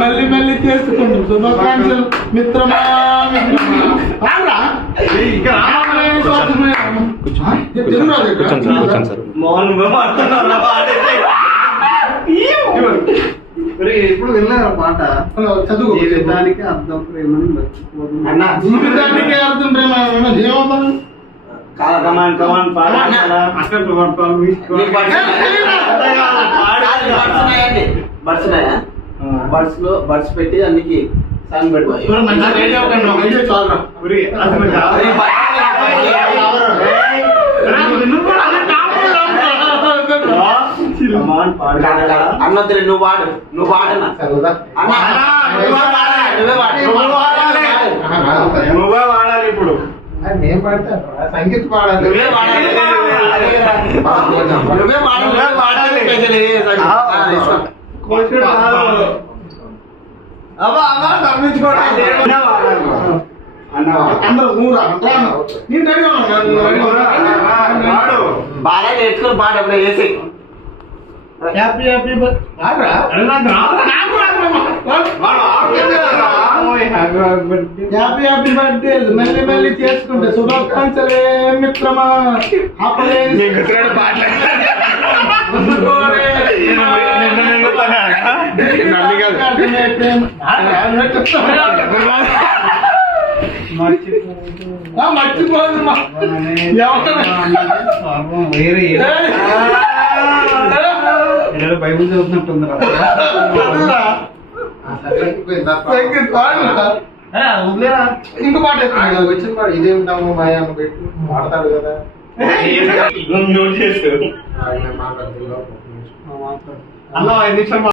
మళ్ళీ మళ్ళీ చేసుకుంటాం శుభాకాంక్షలు మిత్రమా ఇప్పుడు విన్నారా పాట చదువు జీవితానికి అర్థం ప్రేమని మర్చిపోదు జీవితానికి అర్థం ప్రేమ జీవనం బడ్స్ పెట్టి అన్నికి సాంగ్ పెట్టుకోవాలి అన్నది నువ్వు వాడు వాడన్నా నువ్వే వాడాలి ఇప్పుడు నేను పాడతాను సంగీత్ పాడాలి అందరూ బాగా నేర్చుకుని పాట ఎప్పుడు వేసి happy happy happy happy birthday మళ్ళీ మళ్ళీ చేసుకుంటే శుభాకాంక్షలే మిత్రమా మర్చిపోదు బైబుల్ చదువుతున్నట్టుంది ఇంకో పాట వచ్చిన పాట ఇదేమిటాము మాయా పెట్టి మాడతాడు కదా అన్న 5 నిమిషాలు